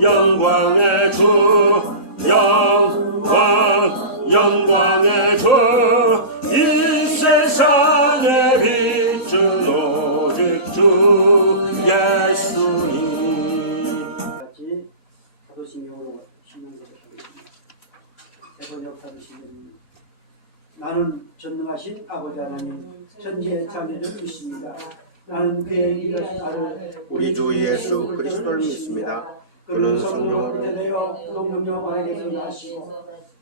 영광의 주, 영광의 주, 이 세상의 빛은 오직 주 예수님. 같이 사도신경으로 신명서를 하겠습니다. 세번역 사도신경입니다. 나는 전능하신 아버지 하나님 천지의 창조를 믿습니다. 나는 그의 이르신 아들 우리 주 예수 그리스도를 믿습니다. 그는 성령으로 되어 성령님 안에서 나시고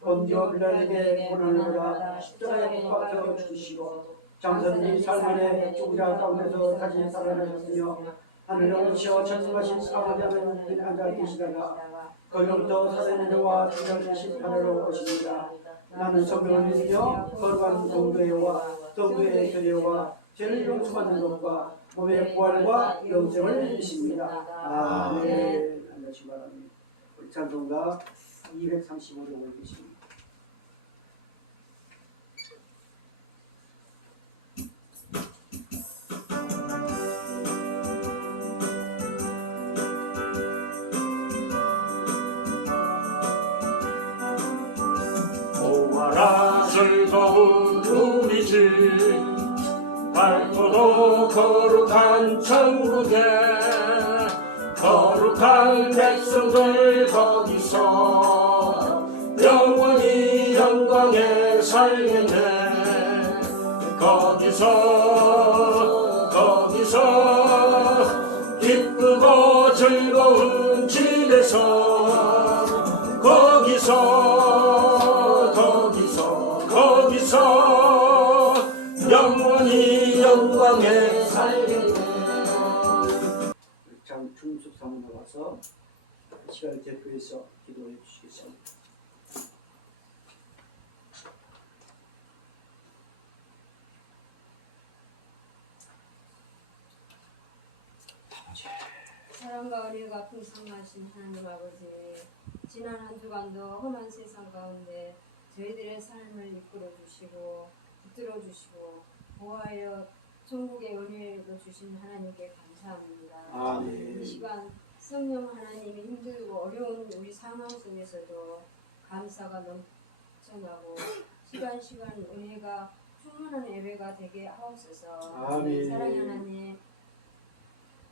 본디오 빌라에게 고난을 받아 십자가에 못 박혀 죽으시고 장사들이 살만에 죽은 자 가운데서 다시 살아나셨으며 하늘에 오시어 전능하신 아버지 하나님 앉아 계시다가 거기로부터 살아있는 자와 죽은 심판하러 오십니다. 나는 성령을 믿으며 거룩한 동교회와 동교회의 교제와 죄를 용서받는 것과 몸의 부활과 영생을 믿습니다. 아멘. 안녕하시기 바랍니다. 우리 찬송가 235로 올리겠습니다. 보아라 즐거운 우리 집 밝고도 거룩한 천국에 거룩한 백성들 거기서 영원히 영광에 살겠네. 거기서 기쁘고 즐거운 집에서 거기서 영원히 영광에 살겠네. 참 중숙 사모 나와서 시간을 대표해서 기도해 주시겠습니다. 사랑과 은혜가 풍성하신 하나님 아버지, 지난 한 주간도 험한 세상 가운데 저희들의 삶을 이끌어 주시고 붙들어 주시고 보호하여 천국의 은혜로 주신 하나님께 감사합니다. 아멘. 이 시간 성령 하나님이 힘들고 어려운 우리 상황 속에서도 감사가 넘쳐나고 시간 은혜가 충만한 예배가 되게 하옵소서. 아멘. 사랑의 하나님,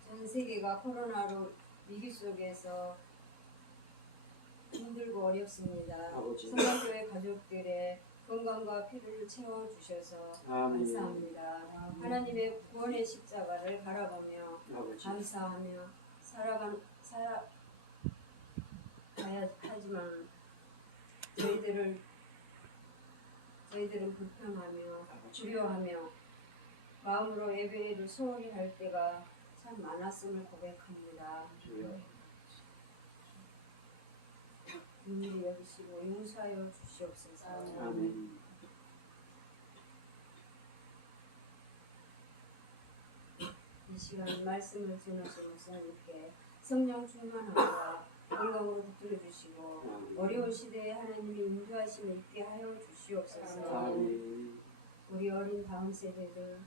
전 세계가 코로나로 위기 속에서 힘들고 어렵습니다. 아버지. 성령교회 가족들의 건강과 필요를 채워주셔서 아멘. 감사합니다. 하나님의 구원의 십자가를 바라보며 아버지. 감사하며 살아가야 하지만 저희들은 불평하며 두려워하며 마음으로 예배를 소홀히 할 때가 참 많았음을 고백합니다. 은혜를 여기시고 용서하여 주시옵소서. 아멘. 이 시간 말씀을 전하신 목사님께 성령 충만함과 건강으로 붙들어 주시고 어려운 시대에 하나님의 인도하심을 있게 하여 주시옵소서. 아멘. 우리 어린 다음 세대들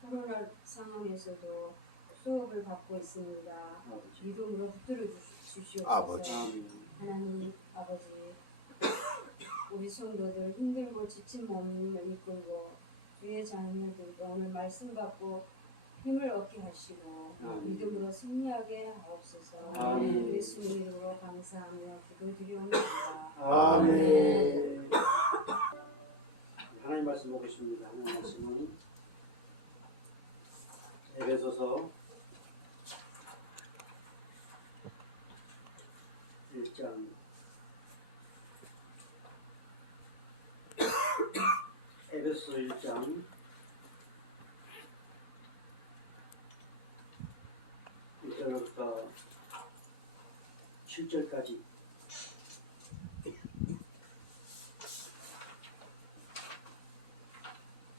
코로나 상황에서도 수업을 받고 있습니다. 아버지. 믿음으로 붙들어 주시옵소서. 아버지. 하나님 아버지, 우리 성도들 힘들고 지친 몸을 이끌고 주의 자녀들도 오늘 말씀 받고 힘을 얻게 하시고 믿음으로 승리하게 하옵소서. 아멘. 예수님 이름으로 감사하며 기도드리옵나이다. 아멘. 하나님 말씀 보겠습니다. 하나님 말씀은 에베소서 1장 에베소서 1장 1절부터 7절까지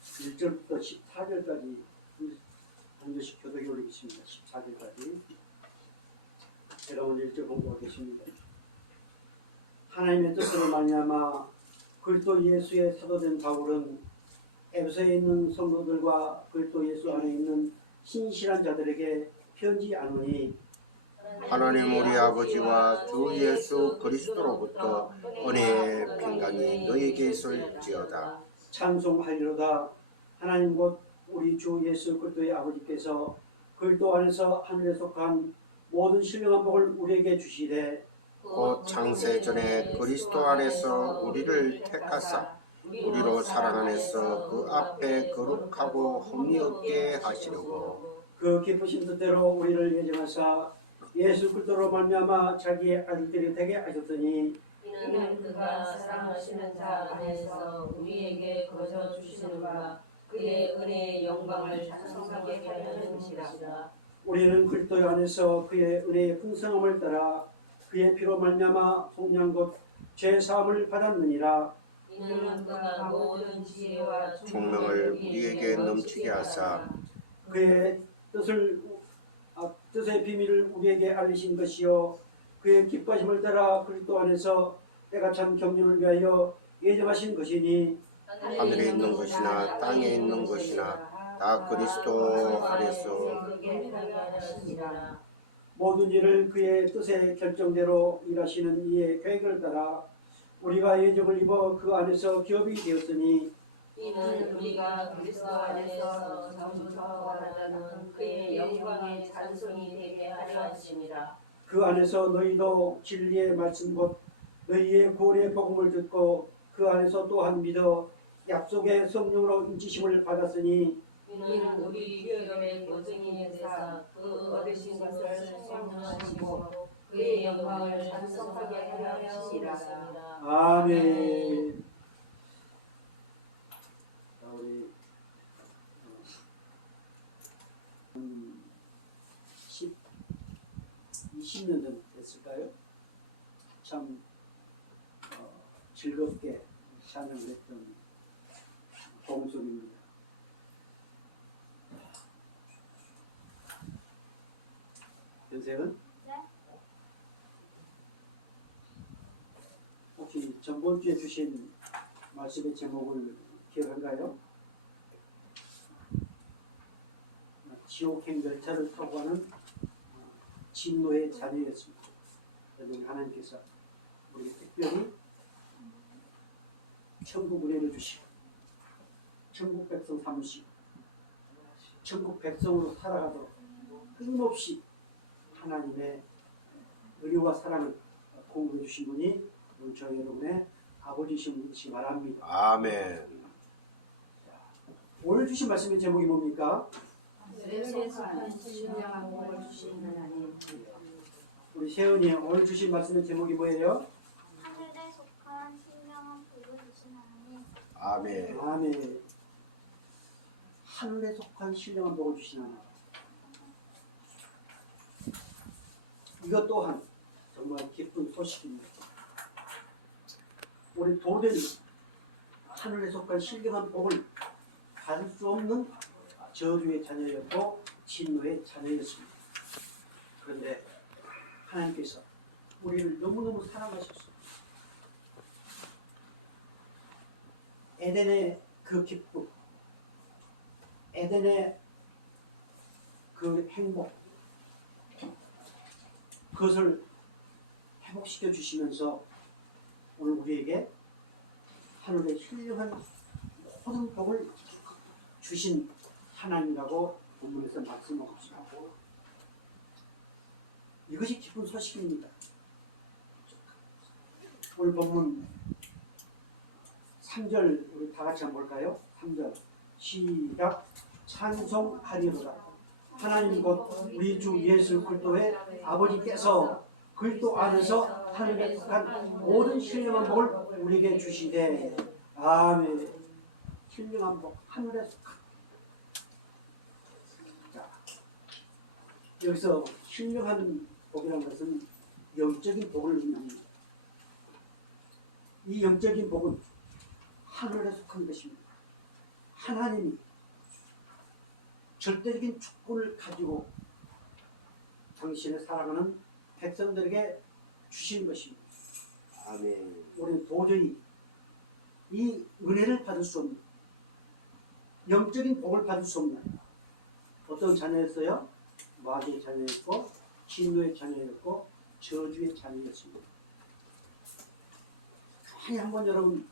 (1절부터) 14절까지 한 절씩 교독에 올리겠습니다. 14절까지 제가 오늘 1절 공부하겠습니다. 하나님의 뜻으로 말미암아 그리스도 예수의 사도된 바울은 에베소에 있는 성도들과 그리스도 예수 안에 있는 신실한 자들에게 편지하노니 하나님 우리 아버지와 주 예수 그리스도로부터 은혜의 평강이 너희에게 있을지어다. 찬송하리로다. 하나님 곧 우리 주 예수 그리스도의 아버지께서 그리스도 안에서 하늘에 속한 모든 신령한 복을 우리에게 주시되 곧 창세 전에 그리스도 안에서 우리를 택하사 우리로 사랑 안에서 그 앞에 거룩하고 흠이 없게 하시려고 그 기쁘신 뜻대로 우리를 예정하사 예수 그리스도로 말미암아 자기의 아들들이 되게 하셨더니 이는 그가 사랑하시는 자 안에서 우리에게 거저 주시는 바 그의 은혜의 영광을 찬송하게 하려는 것이라. 우리는 그리스도 안에서 그의 은혜의 풍성함을 따라 그의 피로 말미암아 속량 곧 죄 사함을 받았느니라. 이는 그가 모든 지혜와 총명을 우리에게 넘치게 하사 그의 뜻의 비밀을 우리에게 알리신 것이요 그의 기뻐심을 따라 그리스도 안에서 때가 참 경륜을 위하여 예정하신 것이니 하늘에 있는 것이나 땅에 있는 것이나 다 그리스도 안에서 모든 일을 그의 뜻의 결정대로 일하시는 이의 계획을 따라 우리가 예정을 입어 그 안에서 기업이 되었으니 이는 우리가 그리스도 안에서 전부터 원하는 그의 영광의 찬송이 되게 하려 하심이라. 그 안에서 너희도 진리의 말씀 곧 너희의 구원의 복음을 듣고 그 안에서 또한 믿어 약속의 성령으로 인치심을 받았으니 이는 우리 기업의 보증이 되사 그 얻으신 것을 성령하시고 그의 영광을 찬송하게 하려 하시니라. 아멘. 우리 20년 전 됐을까요? 참 즐겁게 찬양을 했던 봉송입니다. 연세은? 혹시 전번주에 주신 말씀의 제목을 기억한가요? 지옥행 열차를 타고 가는 진노의 자녀였습니다. 그런데 하나님께서 우리에게 특별히 천국 은혜를 주시고 천국 백성 삼으시고 천국 백성으로 살아가도록 끊임없이 하나님의 의리와 사랑을 공급해 주신 분이 오늘 저희 여러분의 아버지신 분이시 바랍니다. 아멘. 오늘 주신 말씀의 제목이 뭡니까? 세상한 신령한 복을 주신 하나님. 우리 세은이 오늘 주신 말씀의 제목이 뭐예요? 하늘에 속한 신령한 복을 주신 하나님. 아멘. 아멘. 하늘에 속한 신령한 복을 주신 하나님. 이것 또한 정말 기쁜 소식입니다. 우리 도전이 하늘에 속한 신령한 복을 받을 수 없는 저주의 자녀였고 진노의 자녀였습니다. 그런데 하나님께서 우리를 너무너무 사랑하셨습니다. 에덴의 그 기쁨, 에덴의 그 행복, 그것을 회복시켜 주시면서 오늘 우리에게 하늘의 신령한 모든 복을 주신 하나님이라고 본문에서 말씀하고 있습니다. 이것이 기쁜 소식입니다. 오늘 본문 3절 우리 다 같이 한번 볼까요? 3절 시작. 찬송하리로다. 하나님 곧 우리 주 예수 그리스도의 아버지께서 그리스도 안에서 하늘에 속한 모든 신령한 복을 우리에게 주시되 아멘. 신령한 복 하늘에 속한. 자, 여기서 신령한 복이라는 것은 영적인 복을 의미합니다. 이 영적인 복은 하늘에 속한 것입니다. 하나님이 절대적인 축복을 가지고 당신의 사랑하는 백성들에게 주신 것입니다. 아멘. 우리는 도저히 이 은혜를 받을 수 없는 영적인 복을 받을 수 없는 어떤 자녀였어요? 마귀의 자녀였고 진노의 자녀였고 저주의 자녀였습니다. 가만히 한번 여러분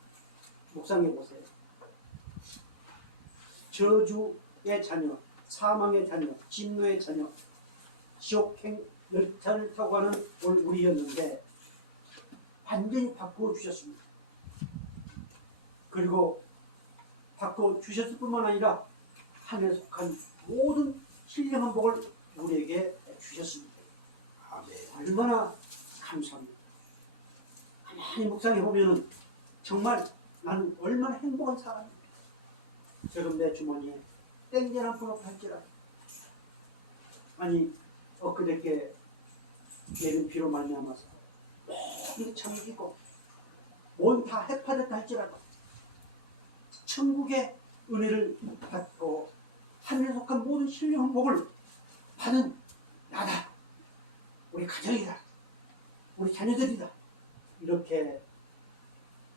묵상해 보세요. 저주의 자녀, 사망의 자녀, 진노의 자녀, 지옥행 열차를 타고 가는 오늘 우리였는데 완전히 바꾸어 주셨습니다. 그리고 바꾸어 주셨을 뿐만 아니라 하늘에 속한 모든 신령한 복을 우리에게 주셨습니다. 얼마나 감사합니다. 가만히 묵상해 보면은 정말 나는 얼마나 행복한 사람입니다. 지금 내 주머니에 땡전 한 푼 없할지라도 아니 엊그저께 내린 비로 말미암아서 모든 잠기고 온 다 해파됐다 할지라도 천국의 은혜를 받고 하늘에 속한 모든 신령한 복을 받은 나다, 우리 가정이다, 우리 자녀들이다, 이렇게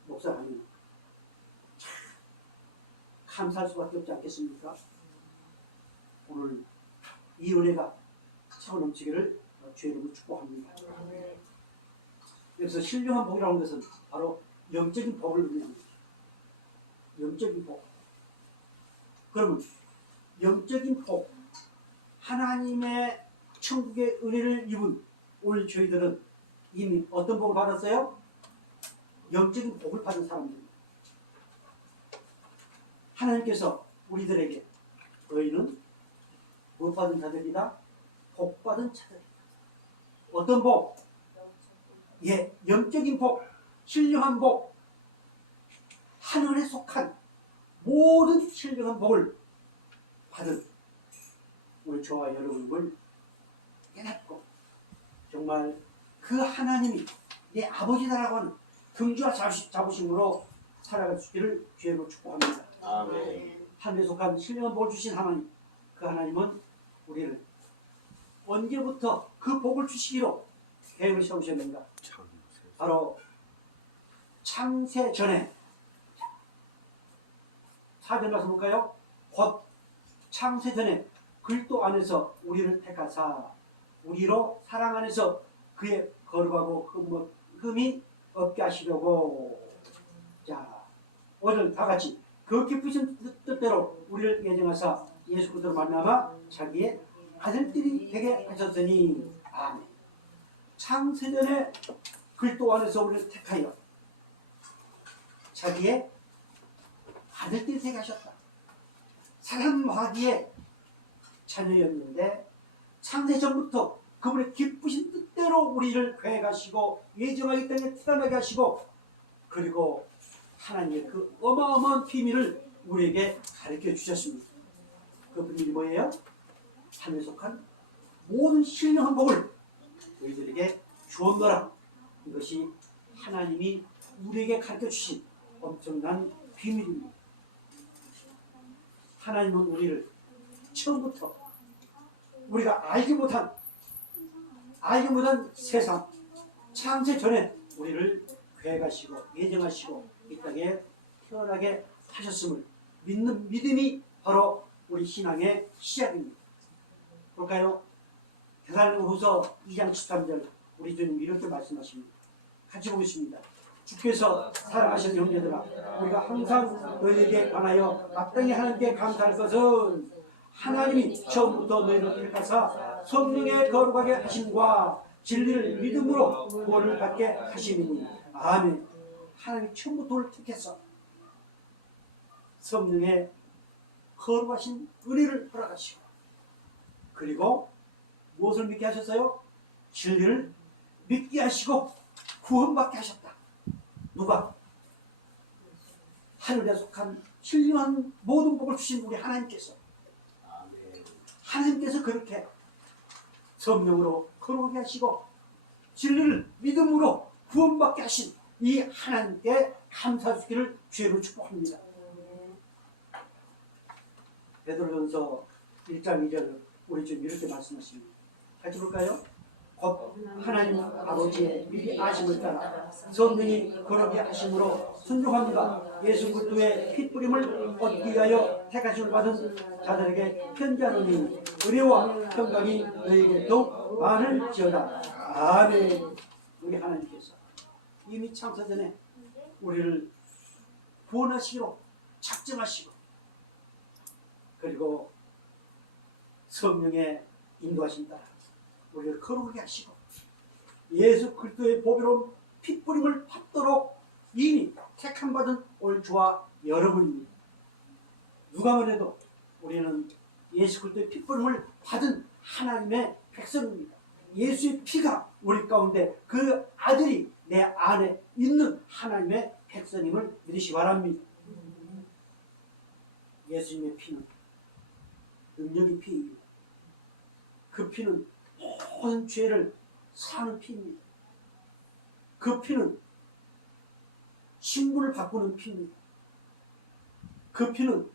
묵상하면 참 감사할 수밖에 없지 않겠습니까? 오늘 이 은혜가 차고 넘치기를 주의 이름으로 축복합니다. 그래서 신령한 복이라는 것은 바로 영적인 복을 의미합니다. 영적인 복. 그러면 영적인 복, 하나님의 천국의 은혜를 입은 오늘 저희들은 이미 어떤 복을 받았어요? 영적인 복을 받은 사람들입니다. 하나님께서 우리들에게 너희는 복 받은 자들이다, 복 받은 자들이다. 어떤 복? 예, 영적인 복, 신령한 복, 하늘에 속한 모든 신령한 복을 받은 우리 저와 여러분을 깨닫고 정말 그 하나님이 내 아버지다라고 하는 긍지와 자부심으로 살아갈 수 있기를 주의로 축복합니다. 아멘. 하늘에 속한 신령한 복을 주신 하나님, 그 하나님은 우리를 언제부터 그 복을 주시기로 계획을 세우셨는가? 바로 창세 전에, 사절 말씀 볼까요? 곧 창세 전에 그리스도 안에서 우리를 택하사 우리로 사랑 안에서 그의 거룩하고 흠이 없게 하시려고. 자, 오늘 다 같이 그 깊으신 뜻대로 우리를 예정하사 예수 그리스도로 만나마 자기의 아들들이 되게 하셨으니. 아멘. 창세전에 그리스도 안에서 우리를 택하여 자기의 아들들이 되게 하셨다. 사람 마귀의 자녀였는데 창세전부터 그분의 기쁘신 뜻대로 우리를 계획하시고 예정하기 때문에 태어나게 하시고, 그리고 하나님의 그 어마어마한 비밀을 우리에게 가르쳐 주셨습니다. 그 비밀이 뭐예요? 하늘에 속한 모든 신령한 복을 우리들에게 주었노라. 이것이 하나님이 우리에게 가르쳐 주신 엄청난 비밀입니다. 하나님은 우리를 처음부터 우리가 알지 못한 세상, 창세 전에 우리를 계획하시고 예정하시고 이 땅에 태어나게 하셨음을 믿는 믿음이 바로 우리 신앙의 시작입니다. 볼까요? 데살로니가후서 2장 13절 우리 주님 이렇게 말씀하십니다. 같이 보겠습니다. 주께서 사랑하신 형제들아, 우리가 항상 너희에게 관하여 마땅히 하나님께 감사할 것은 하나님이 처음부터 너희를 택하사 성령의 거룩하게 하심과 진리를 믿음으로 구원을 받게 하심이니. 아멘. 하나님이 처음부터 우리를 택했어. 성령의 거룩하신 은혜를 허락하시고, 그리고 무엇을 믿게 하셨어요? 진리를 믿게 하시고 구원받게 하셨다. 누가? 하늘에 속한 신령한 모든 복을 주신 우리 하나님께서. 하나님께서 그렇게 성령으로 거룩하게 하시고 진리를 믿음으로 구원받게 하신 이 하나님께 감사하시기를 주의로 축복합니다. 베드로전서 1장 2절 우리 지금 이렇게 말씀하십니다. 같이 볼까요? 곧 하나님 아버지의 미리 아심을 따라 성령이 거룩히 하심으로 순종함과 예수 그리스도의 피 뿌림을 얻기 위하여 택하심을 받은 자들에게 편지하노니 은혜와 평강이 너에게 더욱 많을지어다. 아멘. 우리 하나님께서 이미 창세전에 우리를 구원하시기로 작정하시고 그리고 성령의 인도하심 따라 우리를 거룩하게 하시고 예수 그리스도의 보배로운 핏뿌림을 받도록 이미 택함받은 올 주와 여러분입니다. 누가 뭐래도 우리는 예수 그리스도의 핏뿌림을 받은 하나님의 백성입니다. 예수의 피가 우리 가운데 그 아들이 내 안에 있는 하나님의 백성임을 믿으시 바랍니다. 예수님의 피는 능력의 피입니다. 그 피는 모든 죄를 사는 피입니다. 그 피는 신분을 바꾸는 피입니다. 그 피는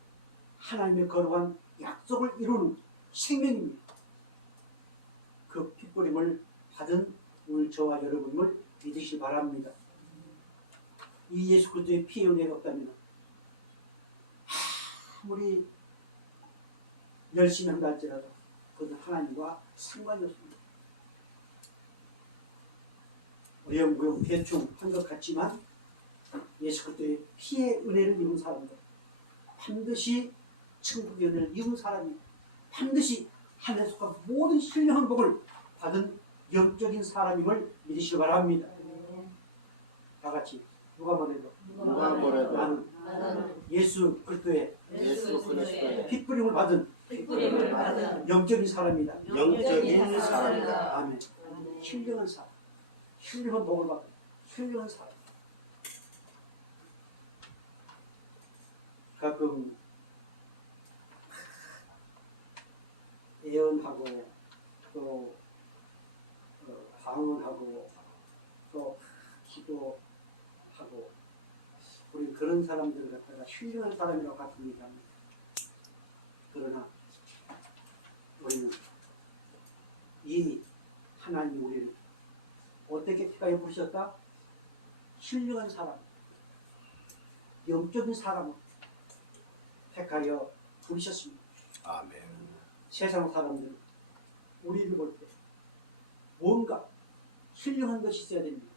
하나님의 거룩한 약속을 이루는 생명입니다. 그 핏뿌림을 받은 오늘 저와 여러분을 믿으시기 바랍니다. 이 예수 그리스도의 피의 은혜가 없다면 아무리 열심히 한다 할지라도 그것은 하나님과 상관이 없습니다. 어영부영 대충 한 것 같지만 예수 그리스도의 피의 은혜를 입은 사람들 반드시 천국의 은혜를 입은 사람이 반드시 하늘에 속한 모든 신령한 복을 받은 영적인 사람임을 믿으시기 바랍니다. 다 같이 누가 뭐래도 나는 예수 그리스도의 핏뿌림을 받은 영적인 사람이다. 영적인 사람이다. 아멘. 신령한 사람, 신령한 복을 받은 신령한 사람. 가끔 예언하고 또 방언하고 또 기도하고 우리 그런 사람들을 갖다가 훌륭한 사람이라고 가끔 얘기합니다. 그러나 우리는 이 하나님이 우리를 어떻게 택하여 부르셨다? 훌륭한 사람, 영적인 사람을 택하여 부르셨습니다. 아멘. 세상 사람들은 우리를 볼 때 뭔가 훌륭한 것이 있어야 됩니다.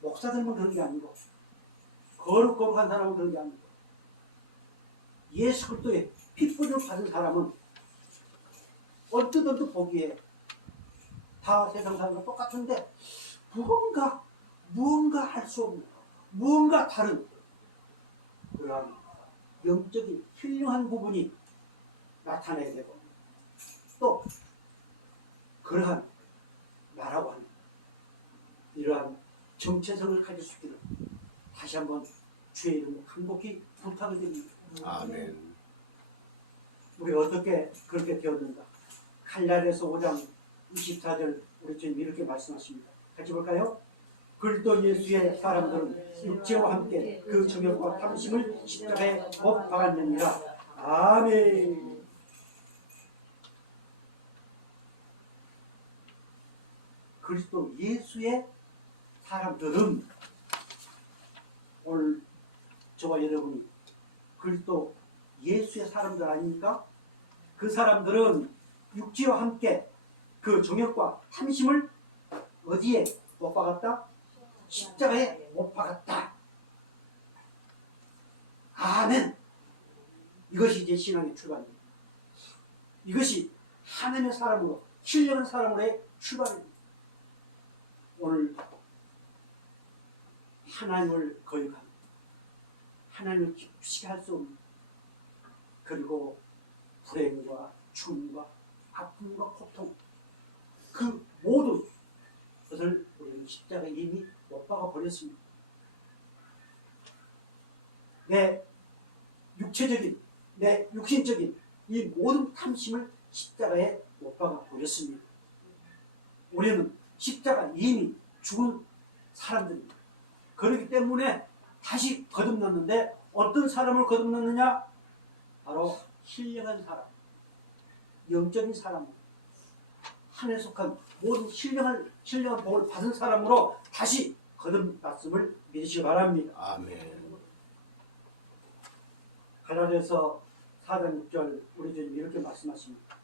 목사들만 그런 게 아니고 거룩한 사람은 그런 게 아니고 예수 그리스도의 핏뿌림을 받은 사람은 언뜻 보기에 다 세상 사람과 똑같은데 무언가 할 수 없는 무언가 다른 그러한 영적인 훌륭한 부분이 나타나야 되고 또 그러한 나라고 하는 이러한 정체성을 가질 수 있기를 다시 한번 주의 이름으로 간곡히 부탁을 드립니다. 아멘. 우리가 어떻게 그렇게 되었는가? 갈라디아서 5장 24절 우리 주님 이렇게 말씀하십니다. 같이 볼까요? 그리스도 예수의 사람들은 육체와 함께 그 정욕과 탐심을 십자가에 못 박았느니라. 아멘. 그리스도 예수의 사람들은 오늘 저와 여러분이 그리스도 예수의 사람들 아닙니까? 그 사람들은 육체와 함께 그 정욕과 탐심을 어디에 못 박았다? 십자가에 못 박았다. 아멘. 이것이 이제 신앙의 출발입니다. 이것이 하나님의 사람으로 신령한 사람으로의 출발입니다. 오늘 하나님을 거역한 하나님을 기쁘시게 할 수 없는 그리고 불행과 죽음과 아픔과 고통 그 모든 것을 우리는 십자가에 이미 못 박아 버렸습니다. 내 육체적인 내 육신적인 이 모든 탐심을 십자가에 못 박아 버렸습니다. 우리는 십자가 이미 죽은 사람들입니다. 그렇기 때문에 다시 거듭났는데 어떤 사람을 거듭났느냐? 바로 신령한 사람, 영적인 사람, 하늘에 속한 모든 신령한 복을 받은 사람으로 다시 거듭났음을 믿으시기 바랍니다. 아멘. 갈라디아서 4장 6절 우리 주님 이렇게 말씀하십니다.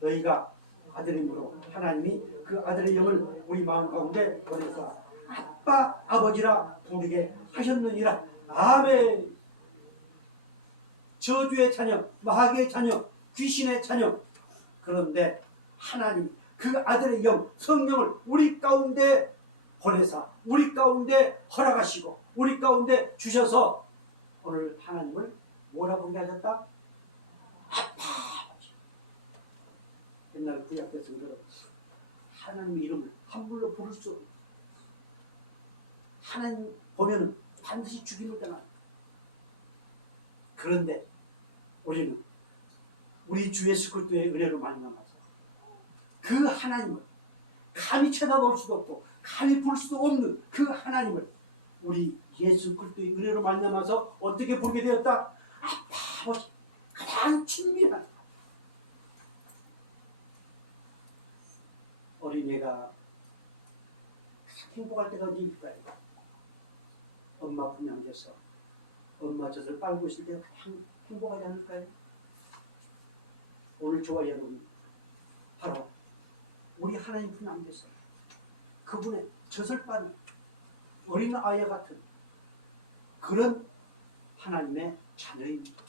너희가 아들임으로 하나님이 그 아들의 영을 우리 마음 가운데 보내사 아빠 아버지라 부르게 하셨느니라. 아멘. 저주의 자녀, 마귀의 자녀, 귀신의 자녀. 그런데 하나님 그 아들의 영 성령을 우리 가운데 보내사 우리 가운데 허락하시고 우리 가운데 주셔서 오늘 하나님을 뭐라 부르게 하셨다? 아빠. 옛날 구약 백성들은 하나님 이름을 함부로 부를 수 없어요. 하나님 보면은 반드시 죽임을 당합니다. 그런데 우리는 우리 주 예수 그리스도의 은혜로 만나서 그 하나님을 감히 쳐다볼 수도 없고 감히 볼 수도 없는 그 하나님을 우리 예수 그리스도의 은혜로 만나서 어떻게 보게 되었다? 아빠 아버지 가장 친밀한 어린애가 행복할 때가 언제일까요? 엄마 품에 안겨서 엄마 젖을 빨고 있을 때 가장 행복하지 않을까요? 오늘 저와 여러분 바로 우리 하나님 품에 안겨서 그분의 젖을 빠는 어린아이와 같은 그런 하나님의 자녀입니다.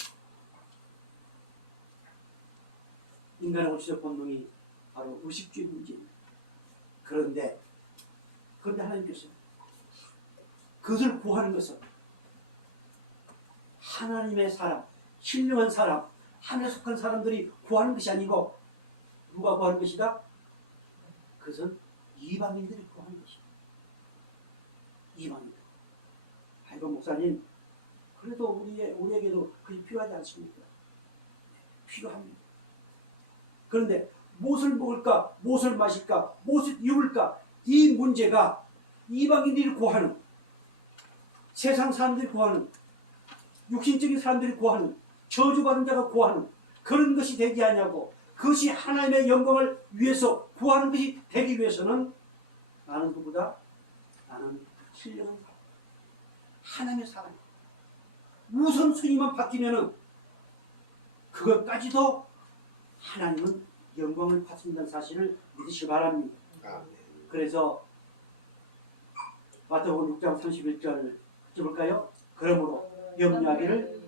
인간의 원초적 본능이 바로 의식주의 문제입니다. 그런데 하나님께서 그것을 구하는 것은 하나님의 사람, 신령한 사람, 하늘에 속한 사람들이 구하는 것이 아니고 누가 구하는 것이다? 그것은 이방인들이 구하는 것이다. 이방인들. 아이고 목사님, 그래도 우리에게도 그게 필요하지 않습니까? 필요합니다. 그런데 무엇을 먹을까, 무엇을 마실까, 무엇을 입을까, 이 문제가 이방인들이 구하는, 세상 사람들이 구하는, 육신적인 사람들이 구하는, 저주받은 자가 구하는 그런 것이 되지 않냐고. 그것이 하나님의 영광을 위해서 구하는 것이 되기 위해서는 나는 누구다? 나는 신령한 사람, 하나님의 사람. 우선순위만 바뀌면은 그것까지도 하나님은 영광을 받습니다는 사실을 믿으시기 바랍니다. 그래서 마태복음 6장 31절 볼까요? 그러므로 염려하기를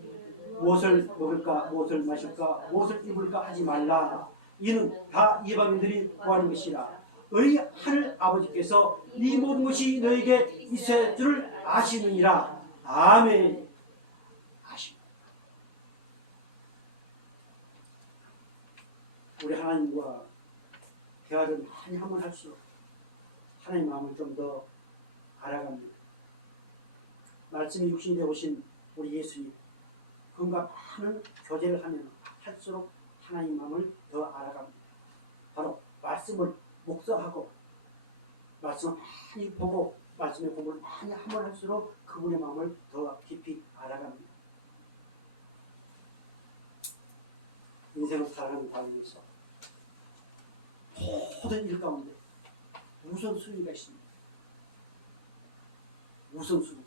무엇을 먹을까, 무엇을 마실까, 무엇을 입을까 하지 말라. 이는 다 이방인들이 구하는 것이라. 너희 하늘 아버지께서 이 모든 것이 너에게 있을 줄을 아시느니라. 아멘. 아십니다. 우리 하나님과 대화를 많이 하면 할수록 하나님 마음을 좀 더 알아갑니다. 말씀이 육신이 되오신 우리 예수님, 그분과 많은 교제를 하면 할수록 하나님 마음을 더 알아갑니다. 바로 말씀을 묵상하고 말씀을 많이 보고 말씀의 공부를 많이 하면 할수록 그분의 마음을 더 깊이 알아갑니다. 인생을 살아가는 과정에서 모든 일 가운데 우선순위가 있습니다. 우선순위.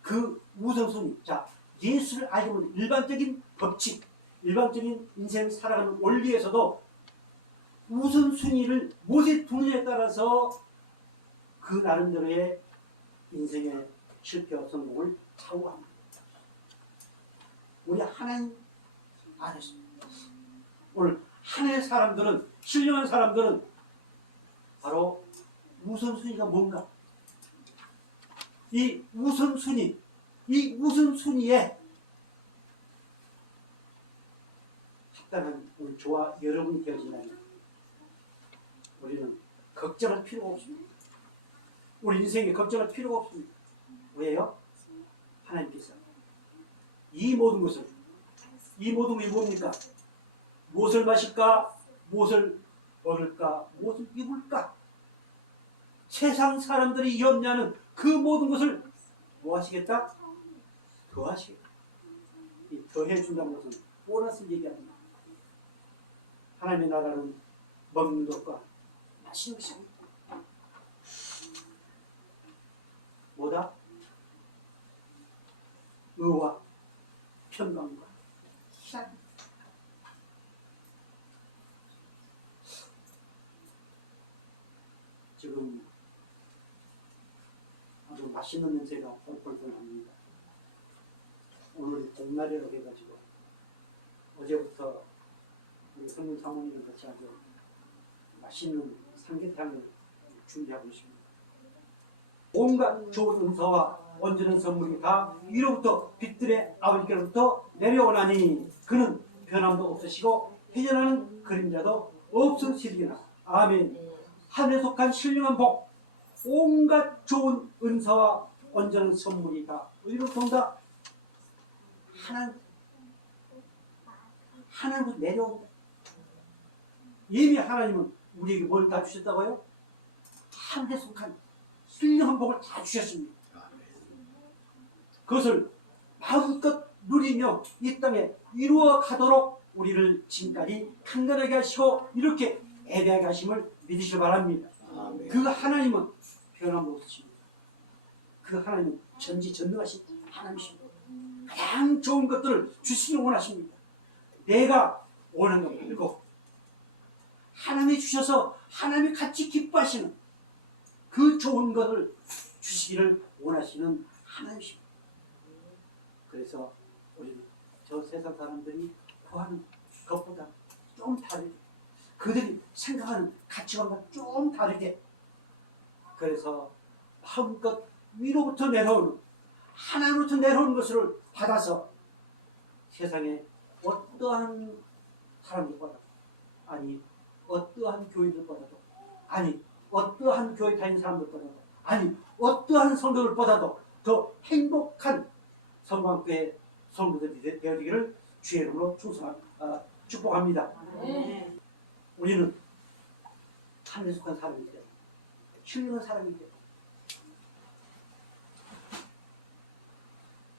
그 우선순위. 자, 예수를 알게 보면 일반적인 법칙, 일반적인 인생을 살아가는 원리에서도 우선순위를 무엇에 두느냐에 따라서 그 나름대로의 인생의 실패와 성공을 차후합니다. 우리 하나님 안에서 오늘 하나의 사람들은, 신령한 사람들은 바로 우선순위가 뭔가? 이 우선순위에 합당한 우리 저와 여러분이 되어진다면 우리는 걱정할 필요가 없습니다. 우리 인생에 걱정할 필요가 없습니다. 왜요? 하나님께서 이 모든 것이 뭡니까? 무엇을 마실까? 무엇을 먹을까? 무엇을 입을까? 세상 사람들이 염려하는 그 모든 것을 뭐 하시겠다? 더하시겠다. 이 더해준다는 것은 보너스를 얘기합니다. 하나님의 나라는 먹는 것과 마시는 것이 아니다. 뭐다? 의와 평강과 희락. 지금 아주 맛있는 냄새가 펄펄 납니다. 오늘 봄날이라고 해가지고 어제부터 우리 성문 사모님과 같이 아주 맛있는 삼계탕을 준비하고 있습니다. 온갖 좋은 은사와 온전한 선물이 다 위로부터 빛들의 아버지께로부터 내려오나니 그는 변함도 없으시고 회전하는 그림자도 없으시리라. 아멘. 하늘에 속한 신령한 복, 온갖 좋은 은사와 온전한 선물이 다 어디로부터 온다? 하나님으로 내려온다. 이미 하나님은 우리에게 뭘 다 주셨다고요? 하늘에 속한 신령한 복을 다 주셨습니다. 그것을 마음껏 누리며 이 땅에 이루어 가도록 우리를 지금까지 강건하게 하시고 이렇게 예배하게 하심을 믿으시기 바랍니다. 아멘. 그 하나님은 변함도 없으십니다. 그 하나님은 전지전능하신 하나님이십니다. 가장 좋은 것들을 주시기 원하십니다. 내가 원하는 것 말고 하나님이 주셔서 하나님이 같이 기뻐하시는 그 좋은 것을 주시기를 원하시는 하나님이십니다. 그래서 우리는 저 세상 사람들이 구하는 것보다 좀 다르게 그들이 생각하는 가치관과 좀 다르게 그래서 마음껏 위로부터 내려오는 하나님으로부터 내려오는 것을 받아서 세상에 어떠한 사람들보다 아니 어떠한 교인들보다도 아니 어떠한 교회 다니는 사람들보다도 아니 어떠한 성도들보다도 더 행복한 성광교회 성도들이 되어지기를 주의 이름으로 축복합니다. 우리는 하늘에 속한 사람이기 때문에 신령한 사람이기 때문에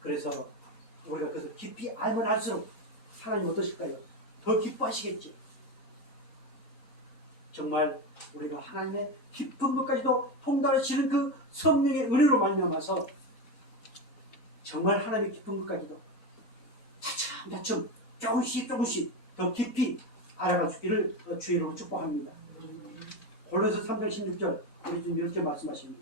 그래서 우리가 그것을 깊이 알면 알수록 하나님 어떠실까요? 더 기뻐하시겠지. 정말 우리가 하나님의 깊은 것까지도 통달하시는 그 성령의 은혜로 말미암아서 정말 하나님의 깊은 것까지도 차츰차츰 조금씩 더 깊이 알아갈 수 있기를 주의 이름으로 축복합니다. 골로새 3장 16절 우리 좀 이렇게 말씀하십니다.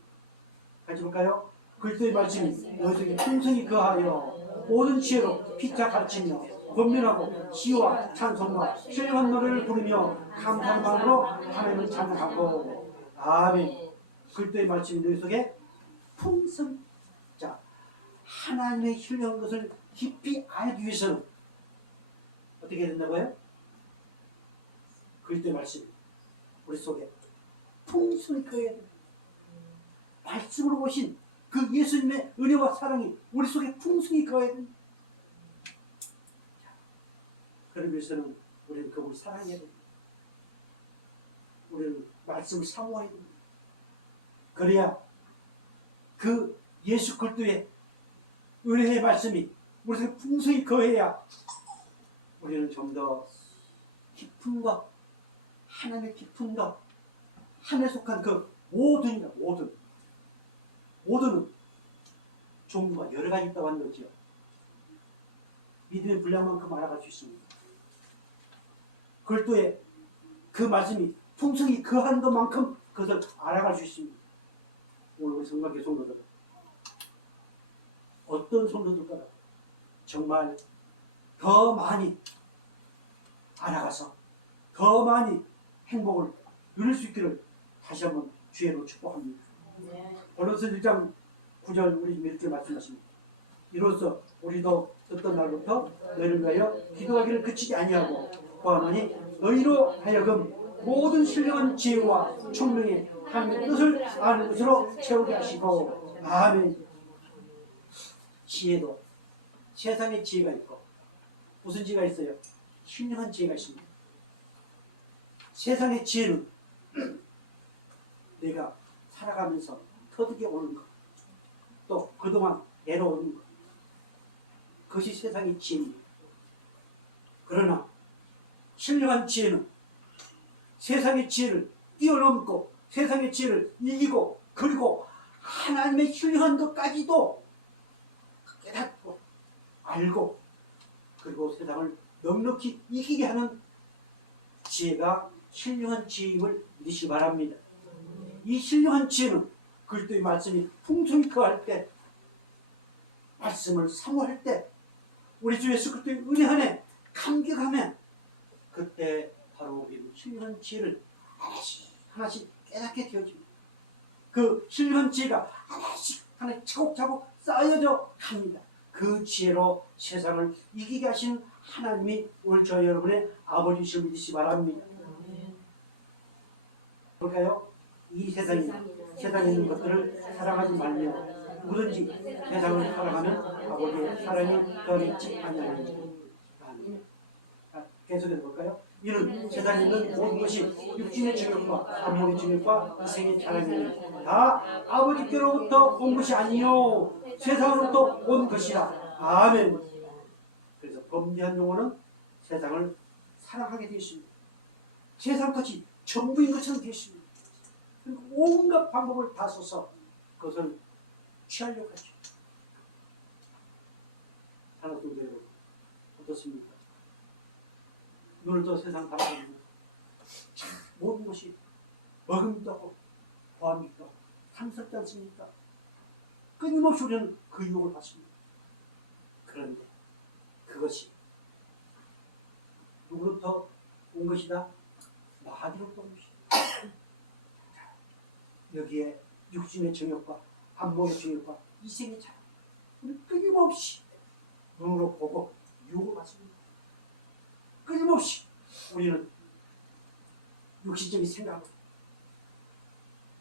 같이 볼까요? 그리스도의 말씀이 너희에게 풍성히 거하여 모든 지혜로 피차 가르치며 권면하고 시와 찬송과 신령한 노래를 부르며 감사하는 마음으로 하나님을 찬양하고 아멘. 그리스도의 말씀이 너희 속에 풍성. 자, 하나님의 신령한 것을 깊이 알기 위해서는 어떻게 해야 된다고요? 그리스도의 말씀이 우리 속에 풍성히 거해야 됩니다. 말씀으로 오신 그 예수님의 은혜와 사랑이 우리 속에 풍성히 거해야 됩니다. 그러기 위해서는 우리는 그분을 사랑해야 됩니다. 우리는 말씀을 사모해야 됩니다. 그래야 그 예수 그리스도의 은혜의 말씀이 우리 속에 풍성히 거해야 우리는 좀 더 깊은 것, 하나님의 깊은 것, 하늘에 속한 그 모든이다, 모든은 종류가 여러 가지 있다고 하는 거죠. 믿음의 분량만큼 알아갈 수 있습니다. 그리스도의 그 말씀이 풍성히 거한 것만큼 그것을 알아갈 수 있습니다. 오늘 우리 성관계 성도들은 어떤 성도들보다 정말 더 많이 알아가서 더 많이 행복을 누릴 수 있기를 다시 한번 주의로 축복합니다. 골로새 1장 9절 우리 이렇게 말씀하십니다. 이로써 우리도 어떤 날부터 너희를 위하여 기도하기를 그치지 아니하고 구하노니 너희로 하여금 모든 신령한 지혜와 총명의 하나님의 뜻을 아는 것으로 채우게 하시고 아멘. 지혜도 세상에 지혜가 있고 무슨 지혜가 있어요? 신령한 지혜가 있습니다. 세상의 지혜는 내가 살아가면서 터득해 오는 것, 또 그동안 내려오는 것, 그것이 세상의 지혜입니다. 그러나 신령한 지혜는 세상의 지혜를 뛰어넘고 세상의 지혜를 이기고 그리고 하나님의 훌륭한 것까지도 깨닫고 알고 그리고 세상을 넉넉히 이기게 하는 지혜가 신령한 지혜임을 믿으시기 바랍니다. 이 신령한 지혜는 그리스도의 말씀이 풍성히 거할 때 말씀을 사모할 때 우리 주 예수 그리스도의 은혜 안에 감격하면 그때 바로 우리는 신령한 지혜를 하나씩 하나씩 깨닫게 되어집니다. 그 신령한 지혜가 하나씩 하나씩 차곡차곡 쌓여져 갑니다. 그 지혜로 세상을 이기게 하시는 하나님이 오늘 저희 여러분의 아버지이심을 믿으시기 바랍니다. 볼까요? 이 세상에 있는 것들을 사랑하지 말며 누구든지 세상을 사랑하면 아버지의 사랑이 그 있지 아니하느니라. 계속해서 볼까요? 이는 세상에 있는 모든 것이 육신의 증욕과 안목의 증욕과 이생의 자랑이니 다 아버지께로부터 온 것이 아니요 세상으로부터 온 것이라. 아멘. 그래서 범죄한 영혼은 세상을 사랑하게 되었습니다. 세상 것이 전부인 것처럼 되었습니다. 그리고 온갖 방법을 다 써서 그것을 취하려고 하죠. 하나님 성도 여러분 어떻습니까? 눈을 떠 세상 바라보면 참 모든 것이 먹음도 하고 보암도 하고 탐스럽지 않습니까? 끊임없이 우리는 그 유혹을 받습니다. 그런데 그것이 누구로부터 온 것이다? 마귀로부터 온 것이다. 여기에 육신의 정욕과 안목의 정욕과 이생의 자랑 우리 끊임없이 눈으로 보고 유혹을 받습니다. 끊임없이 우리는 육신적인 생각으로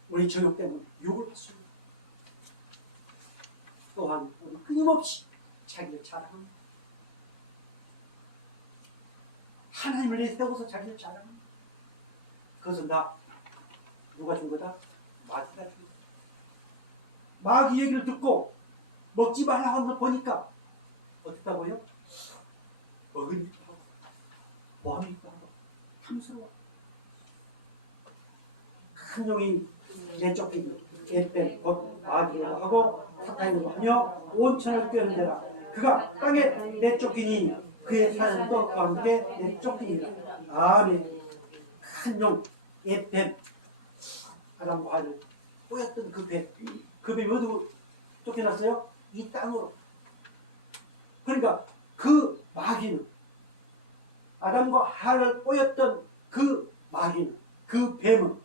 우리 정욕 때문에 유혹을 받습니다. 또한 우리 끊임없이 자기를 자랑합니다. 하나님을 내세워서 자기를 자랑합니다. 그것은 다 누가 준 거다? 마귀가 준 거다. 마귀 얘기를 듣고 먹지 말라고 하는 걸 보니까 어떻다고요? 먹으니까 하고 보함이기도 하고 탐스러워. 큰 용이 내쫓기고 에벤 곧 마귀라고 하고 사탄이라고 하며 온 천을 꿰는데라. 그가 땅에 내쫓기니 그의 사연도 그와 함께 내쫓기니라. 아멘. 큰 용 에벤 아담과 하와를 꼬였던 그 뱀, 그 뱀이 어디로 쫓겨났어요? 이 땅으로. 그러니까 그 마귀는 아담과 하와를 꼬였던 그 마귀는 그 뱀은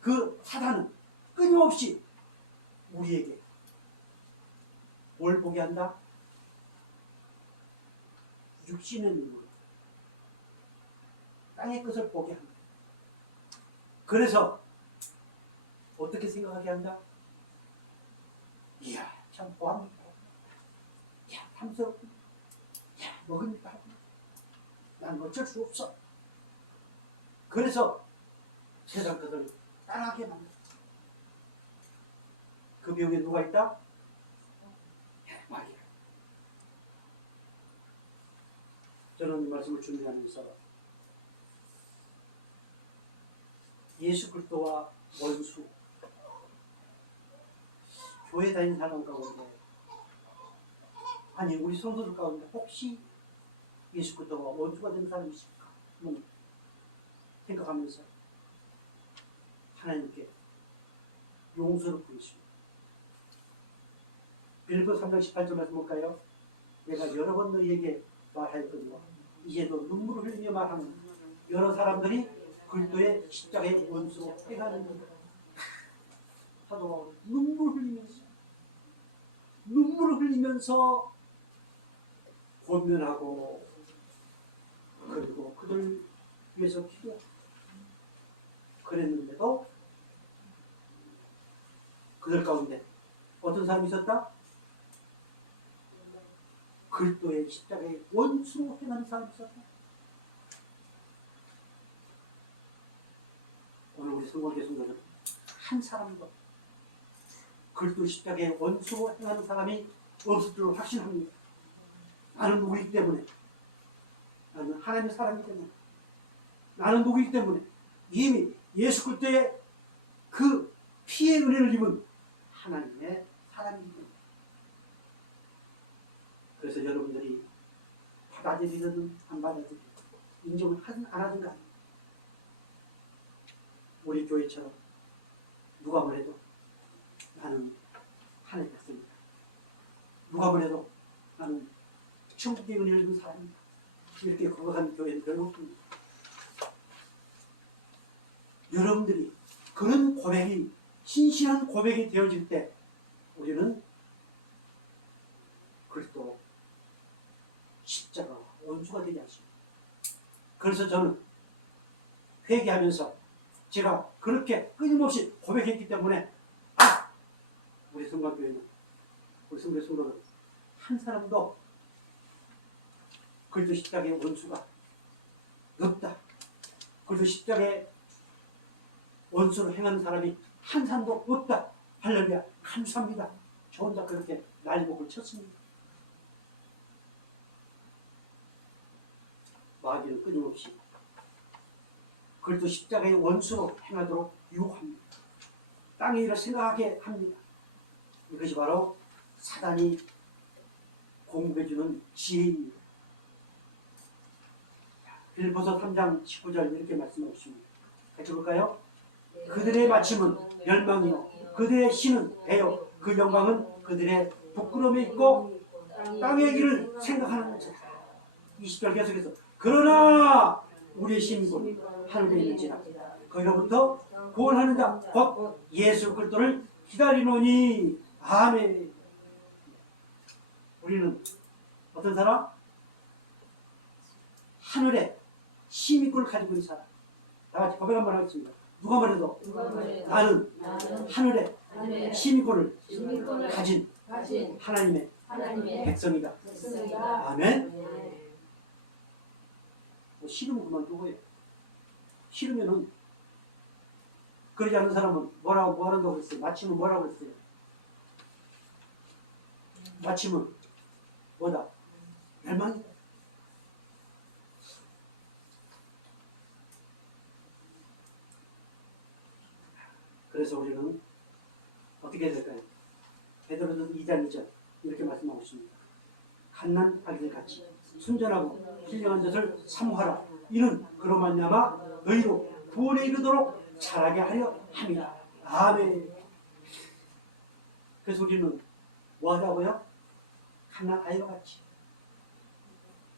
그 사단은 끊임없이 우리에게 뭘 보게 한다? 육신의 눈으로 땅의 것을 보게 한다. 그래서 어떻게 생각하게 한다? 이야 참 보합니까? 야 탐스럽고 야 먹으니까 하고 난 어쩔 수 없어. 그래서 세상 것을 따라하게 만든다. 그 병에 누가 있다? 마귀가. 저는 이 말씀을 준비하면서 예수 그리스도와 원수 교회 다니는 사람 가운데 아니 우리 성도들 가운데 혹시 예수 그리스도와 원수가 되는 사람이 있을까? 생각하면서 하나님께 용서를 구했습니다. 빌립보 3장 18절 말씀 볼까요? 내가 여러 번 너희에게 말하였거니와 이제도 눈물을 흘리며 말하는 여러 사람들이 그리스도의 십자가의 원수로 행하는 사도 바울은 눈물을 흘리면서 권면하고 그리고 그들 위해서 기도하고 그랬는데도 그들 가운데 어떤 사람이 있었다? 그리스도의 십자가의 원수로 행하는 사람이 있었다. 오늘 우리 성공의 성도는 한 사람도 그리스도 십자가의 원수로 행하는 사람이 없을 줄 확신합니다. 나는 누구이기 때문에, 나는 하나님의 사람이기 때문에, 나는 누구이기 때문에 이미 예수 그리스도의 그 피의 은혜를 입은 하나님의 사람입니다. 그래서 여러분들이 받아들이든 안 받아들이든 인정을 안 하든가 우리 교회처럼 누가 뭐래도 나는 하나님의 백성이다. 누가 뭐래도 나는 천국의 은혜를 입은 사람이다. 이렇게 거룩한 교회는 별로 없습니다. 여러분들이 그런 고백이 신실한 고백이 되어질 때 우리는 그리스도 십자가 원수가 되지 않습니다. 그래서 저는 회개하면서 제가 그렇게 끊임없이 고백했기 때문에 우리 성곽교회는 우리 성도의 성도는 한 사람도 그리스도 십자가의 원수가 없다. 그리스도 십자가의 원수로 행하는 사람이 한 사람도 없다. 할렐루야 감사합니다. 저 혼자 그렇게 난리곡을 쳤습니다. 마귀는 끊임없이 그리스도 십자가의 원수로 행하도록 유혹합니다. 땅의 일을 생각하게 합니다. 이것이 바로 사단이 공급해주는 지혜입니다. 빌보서 3장 19절 이렇게 말씀하고 있습니다. 같이 볼까요? 그들의 마침은 멸망이요 그들의 신은 배요 그 영광은 그들의 부끄러움에 있고 땅의 길을 생각하는 것이다. 20절 계속해서 그러나 우리의 신분 하늘에 있는지라 거기로부터 구원하는 자 곧 예수 그리스도를 기다리노니 아멘. 우리는 어떤 사람? 하늘에 시민권을 가지고 있는 사람. 다 같이 고백 한번 하겠습니다. 누가 말해도 나는 하늘에 시민권을 가진 하나님의 백성이다. 아멘. 뭐 싫으면 그만두고 해. 싫으면은 그러지 않는 사람은 뭐라고 한다고 그랬어요? 마침은 뭐라고 그랬어요? 마침은 뭐다? 멸망이다. 그래서 우리는 어떻게 해야 될까요? 베드로전서 2장 2절 이렇게 말씀하고 있습니다. 갓난 아기들 같이 순전하고 신령한 젖을 사모하라. 이는 그로 말미암아 너희로 구원에 이르도록 자라게 하려 함이라. 아멘. 그래서 우리는 뭐 하자고요? 갓난 아이와 같이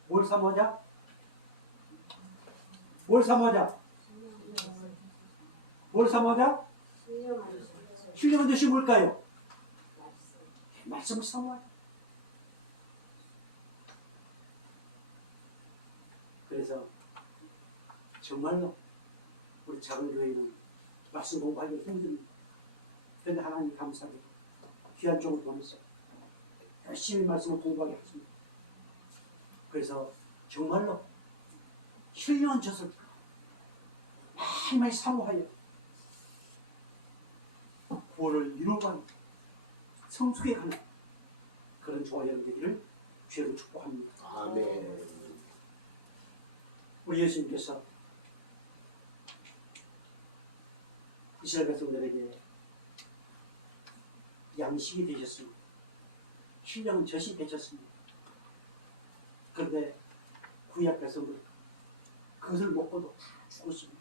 뭘 사모하자? 뭘 사모하자? 뭘 사모하자? 신령한 젖이 뭘까요? 말씀을 사모하자. 그래서 정말로 우리 작은 교회는 말씀 공부하기 힘듭니다. 그런데 하나님 감사하게 귀한 종을 보내서 열심히 말씀을 공부하게 했습니다. 그래서 정말로 신령한 젖을 많이 사모하여 구원을 이루어가는 성숙해 가는 그런 종이 되기를 주로 축복합니다. 아멘. 우리 예수님께서 이스라엘 백성들에게 양식이 되셨습니다. 신령한 젖이 되셨습니다. 그런데 구약 백성들 그것을 먹고도 다 죽었습니다.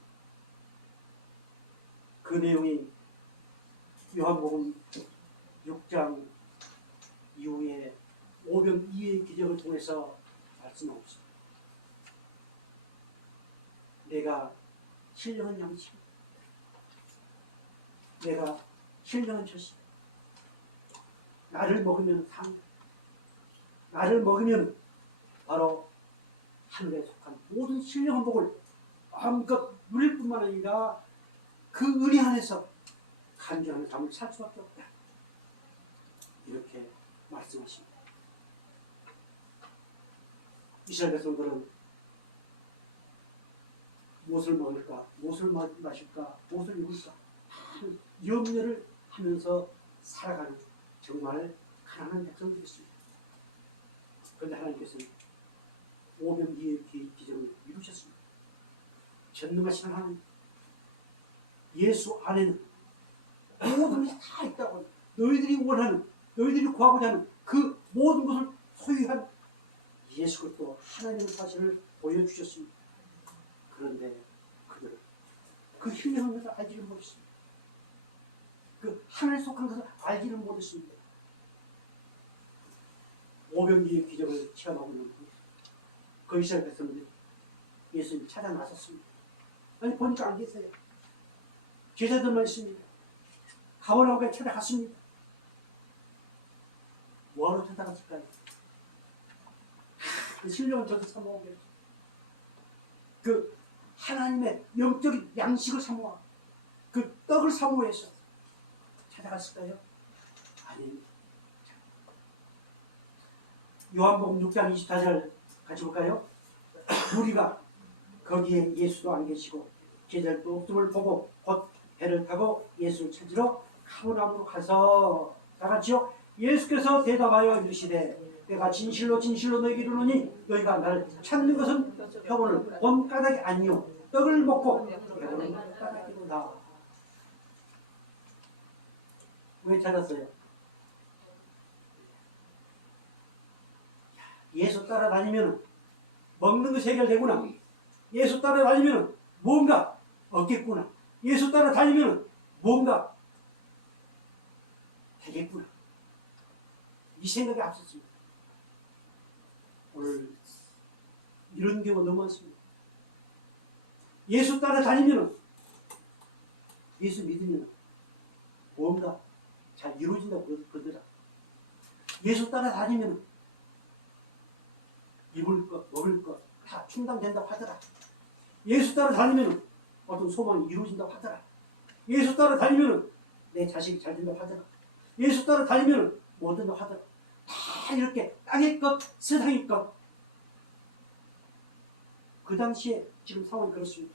그 내용이 요한복음 6장 이후에 오병이의 기적을 통해서 말씀하고 있습니다. 내가 신령한 양식이다. 내가 신령한 젖이다. 나를 먹으면 산다. 나를 먹으면 바로 하늘에 속한 모든 신령한 복을 마음껏 누릴 뿐만 아니라 그 은혜 안에서 간절한 삶을 살 수밖에 없다. 이렇게 말씀하십니다. 이스라엘 백성들은 무엇을 먹을까, 무엇을 마실까, 무엇을 입을까 염려를 하면서 살아가는 정말 가난한 백성들이었습니다. 그런데 하나님께서는 오병이의 기적을 이루셨습니다. 전능하신 하나님, 예수 안에는 모든 것이 다 있다고. 너희들이 원하는, 너희들이 구하고자 하는 그 모든 것을 소유한 예수 그리스도 하나님의 사실을 보여주셨습니다. 그런데 그들은 그 힐링한 것을 알지를 못했습니다. 그 하나님에 속한 것을 알지를 못했습니다. 오병기의 기적을 체험하고 있는 그 이스라엘 백성들이 예수님 찾아 나섰습니다. 아니 보니까 안 계세요. 제자들만 있습니다. 가버나움에 찾아갔습니다. 뭐하러 찾아갔을까요? 그 신령을 저도 사모하고 그 하나님의 영적인 양식을 사모하고 그 떡을 사모해서 찾아갔을까요? 아닙니다. 요한복음 6장 24절 같이 볼까요? 우리가 거기에 예수도 안 계시고 제자들도 없음을 보고 곧 배를 타고 예수를 찾으러 가버나움으로 가서 다 같이요. 예수께서 대답하여 이르시되 내가 진실로 진실로 너희에게 이르노니 너희가 나를 찾는 것은 표본을 본 까닭이 아니요 떡을 먹고 배부른 까닭이로다. 왜 찾았어요? 예수 따라다니면 먹는 것이 해결되구나. 예수 따라다니면 뭔가 얻겠구나. 예수 따라다니면 뭔가 되겠구나. 이 생각이 앞섰습니다. 오늘 이런 경우가 너무 많습니다. 예수 따라다니면 예수 믿으면 뭔가 잘 이루어진다고 그러더라. 예수 따라다니면 입을 것, 먹을 것 다 충당된다고 하더라. 예수 따라다니면 어떤 소망이 이루어진다고 하더라. 예수 따라다니면 내 자식이 잘 된다고 하더라. 예수 따라다니면 뭐 된다고 하더라. 다 이렇게 땅의 것, 세상의 것. 그 당시에 지금 상황이 그렇습니다.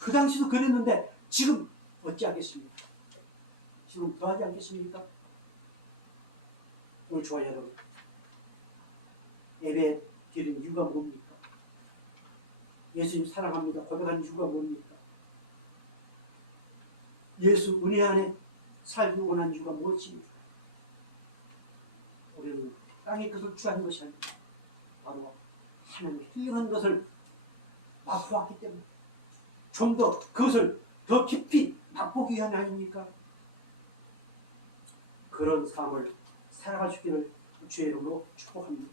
그 당시도 그랬는데 지금 어찌하겠습니까? 지금 더하지 않겠습니까? 오늘 좋아요 여러분. 예배 드리는 이유가 뭡니까? 예수님 사랑합니다 고백하는 이유가 뭡니까? 예수 은혜 안에 살기 원하는 이유가 무엇입니까? 우리는 땅의 것을 취하는 것이 아니라 바로 하나님 훌륭한 것을 맛보았기 때문에 좀 더 그것을 더 깊이 맛보기 위함이 아닙니까? 그런 삶을 살아갈 수 있기를 주의 이름으로 축복합니다.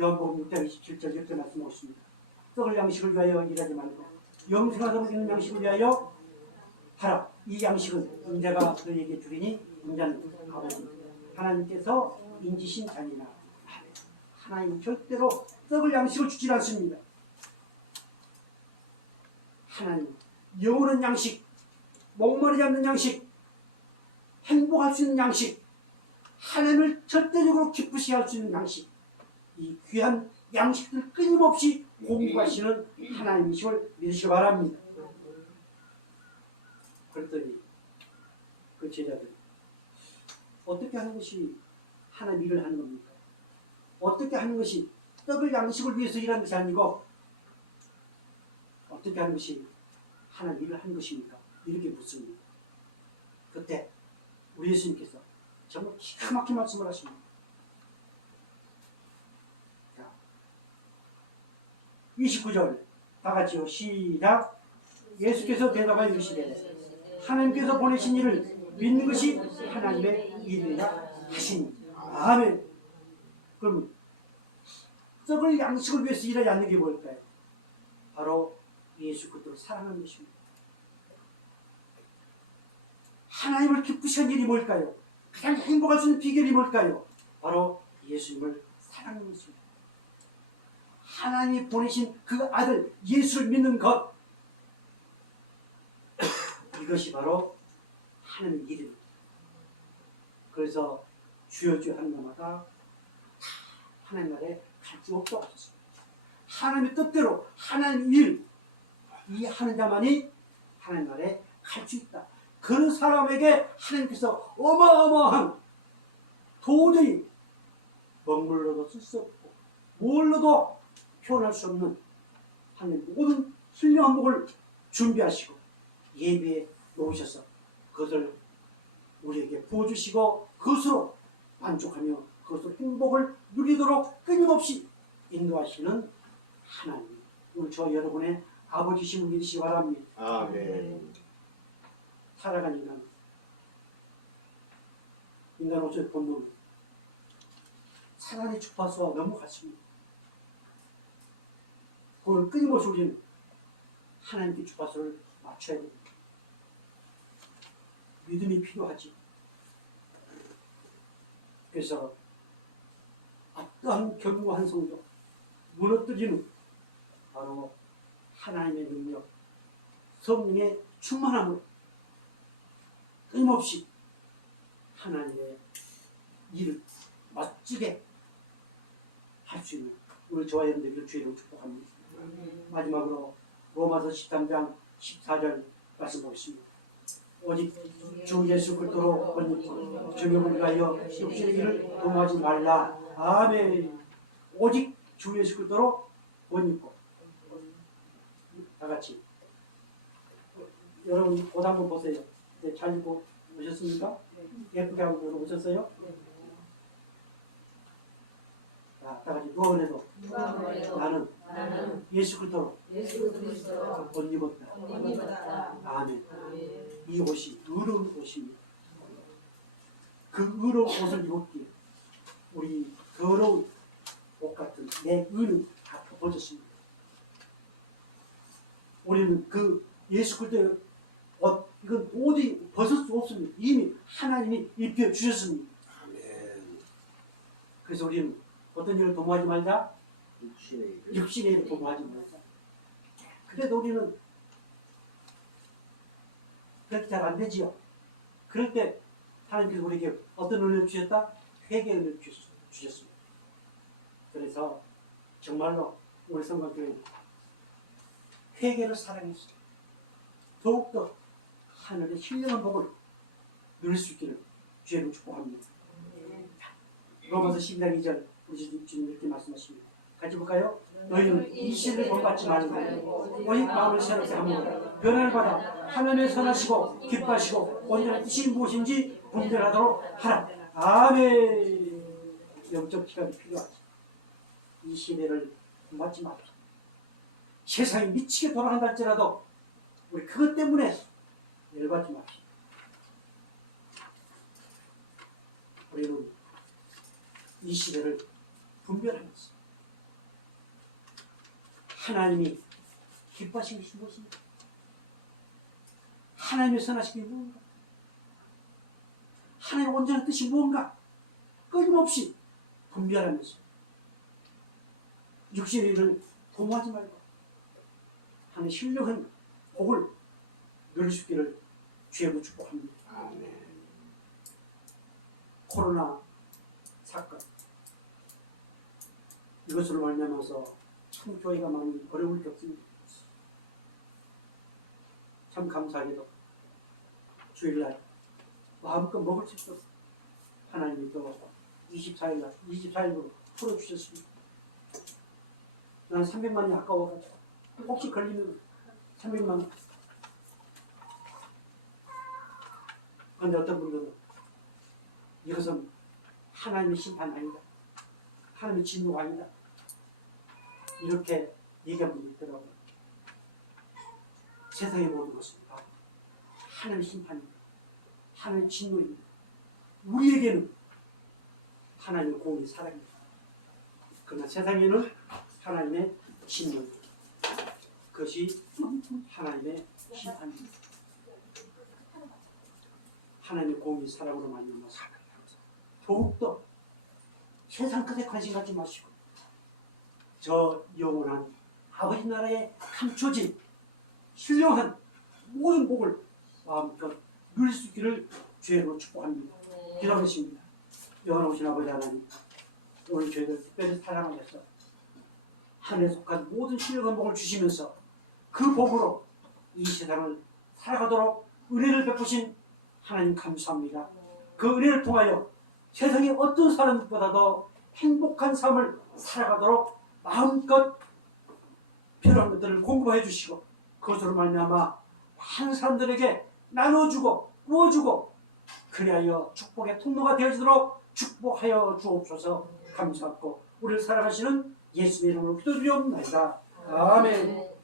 요한복음 6장 27절 이렇게 말씀하고 있습니다. 썩을 양식을 위하여 일하지 말고 영생하도록 있는 양식을 위하여 하라. 이 양식은 인자가 너희에게 주리니 인자는 아버지 하나님께서 인지신 자니라. 하나님은 절대로 썩을 양식을 주지 않습니다. 하나님 영원한 양식, 목마르지 않는 양식, 행복할 수 있는 양식, 하나님을 절대적으로 기쁘시게 할 수 있는 양식, 이 귀한 양식들 끊임없이 공부하시는 하나님이심을 믿으시기 바랍니다. 그랬더니 그 제자들 어떻게 하는 것이 하나님 일을 하는 겁니까? 어떻게 하는 것이 떡을 양식을 위해서 일하는 것이 아니고 어떻게 하는 것이 하나님 일을 하는 것입니까? 이렇게 묻습니다. 그때 우리 예수님께서 정말 기가 막힌 말씀을 하십니다. 자, 29절 다 같이요. 시작. 예수께서 대답하여 이르시되 하나님께서 보내신 이를 믿는 것이 하나님의 일이라 하시니. 아멘. 그럼 썩을 양식을 위해서 일하지 않는 게 뭘까요? 바로 예수 그리스도를 사랑하는 것입니다. 하나님을 기쁘시게 하는 일이 뭘까요? 가장 행복할 수 있는 비결이 뭘까요? 바로 예수님을 사랑하는 것입니다. 하나님이 보내신 그 아들 예수를 믿는 것, 이것이 바로 하나님의 일입니다. 그래서 주여 주여 하는 것마다 하나님 나라에 갈 수 없다고 하셨습니다. 하나님의 뜻대로 하나님 일, 이 하는 자만이 하나님 나라에 갈 수 있다. 그런 사람에게 하나님께서 어마어마한 도저히 먹물로도 쓸 수 없고 뭘로도 표현할 수 없는 하나님 모든 훌륭한 복을 준비하시고 예배에 놓으셔서 그것을 우리에게 부어주시고 그것으로 만족하며 그것으로 행복을 누리도록 끊임없이 인도하시는 하나님, 오늘 저 여러분의 아버지신 분이시기 바랍니다. 아멘. 살아가는 인간으로서의 본능, 사단의 주파수와 너무 같습니다. 그걸 끊임없이 우리는 하나님께 주파수를 맞춰야 됩니다. 믿음이 필요하지. 그래서 어떠한 견고한 성도, 무너뜨리는 바로 하나님의 능력, 성령의 충만함으로 끊임없이 하나님의 일을 멋지게 할 수 있는 우리 저와 여러분들의 주의를 축복합니다. 마지막으로 로마서 13장 14절 말씀 보겠습니다. 오직 주 예수 그리스도로 번입고 정욕을 위하여 육신의 일을 도모하지 말라. 아멘. 오직 주 예수 그리스도로 번입고. 다 같이 여러분 옷 한번 보세요. 네, 잘 입고 오셨습니까? 예쁘게 하고 오셨어요? 자, 다 같이 누가 그래도 나는 예수 그리스도로 옷 입었다. 아멘. 이 옷이 의로운 옷입니다. 그 의로운 옷을 입었기에 우리 더러운 옷 같은 내 의는 다 덮어졌습니다. 우리는 그 예수 그리스도의 옷, 이건 도저히 벗을 수 없습니다. 이미 하나님이 입혀주셨습니다. 그래서 우리는 어떤 일을 도모하지 말자? 육신의 일을 도모하지 말자. 그래도 우리는 그렇게 잘 안 되지요. 그럴 때 하나님께서 우리에게 어떤 은혜를 주셨다? 회개의 은혜를 주셨습니다. 그래서 정말로 우리 성곽교회 회개를 사랑했습니다. 더욱더 하늘의 신령한 복을 누릴 수 있기를 주의로 축복합니다. 로마서 12장 2절 우리 주님 이렇게 말씀하십니다. 같이 볼까요? 너희는 이 시를 본받지 말고 오직 마음을 새롭게 하므로 변화를 받아 하나님의 선하시고 기뻐하시고 온전한 뜻이 무엇인지 분별하도록 하라. 아멘. 영적 기간이 필요하지. 이 시대를 본받지 맙시다. 세상이 미치게 돌아간다 할지라도 우리 그것 때문에 열받지 맙시다. 우리는 이 시대를 분별하면서 하나님이 기뻐하시는 것이 무엇인가? 하나님의 선하신 게 무엇인가? 하나님의 온전한 뜻이 무엇인가? 끊임없이 분별하면서 육신의 일을 도모하지 말고 하나님의 신령한 복을 누릴 수 있기를 주의로 축복합니다. 코로나 사건 이것으로 말미암아서 참 교회가 많은 어려움을 겪습니다. 참 감사하게도 주일날 마음껏 먹을 수 있어서 하나님이 또 24일부로 풀어주셨습니다. 나는 300만이 아까워가지고 혹시 걸리면 300만. 그런데 어떤 분들은 이것은 하나님의 심판 아니다. 하나님의 진노가 아니다. 이렇게 얘기한 분이 있더라고요. 세상의 모든 것은 다 하나님의 심판입니다. 하나님의 진노입니다. 우리에게는 하나님의 공의 사랑입니다. 그러나 세상에는 하나님의 진노입니다. 그것이 하나님의 심판입니다. 하나님의 공의 사랑으로 만나서 더욱더 세상 끝에 관심 갖지 마시고 저 영원한 아버지 나라에 감춰진 신령한 모든 복을 마음껏 누릴 수 있기를 주의로 축복합니다. 기도하겠습니다. 영원하신 아버지 하나님, 오늘 저희들 특별히 사랑하셔서 하늘에 속한 모든 신령한 복을 주시면서 그 복으로 이 세상을 살아가도록 은혜를 베푸신 하나님 감사합니다. 그 은혜를 통하여 세상의 어떤 사람보다도 행복한 삶을 살아가도록 마음껏 필요한 것들을 공급해 주시고 그것으로 말미암아 많은 사람들에게 나눠주고 구워주고 그리하여 축복의 통로가 되어지도록 축복하여 주옵소서. 감사하고 우리를 사랑하시는 예수의 이름으로 기도드리옵나이다. 아멘.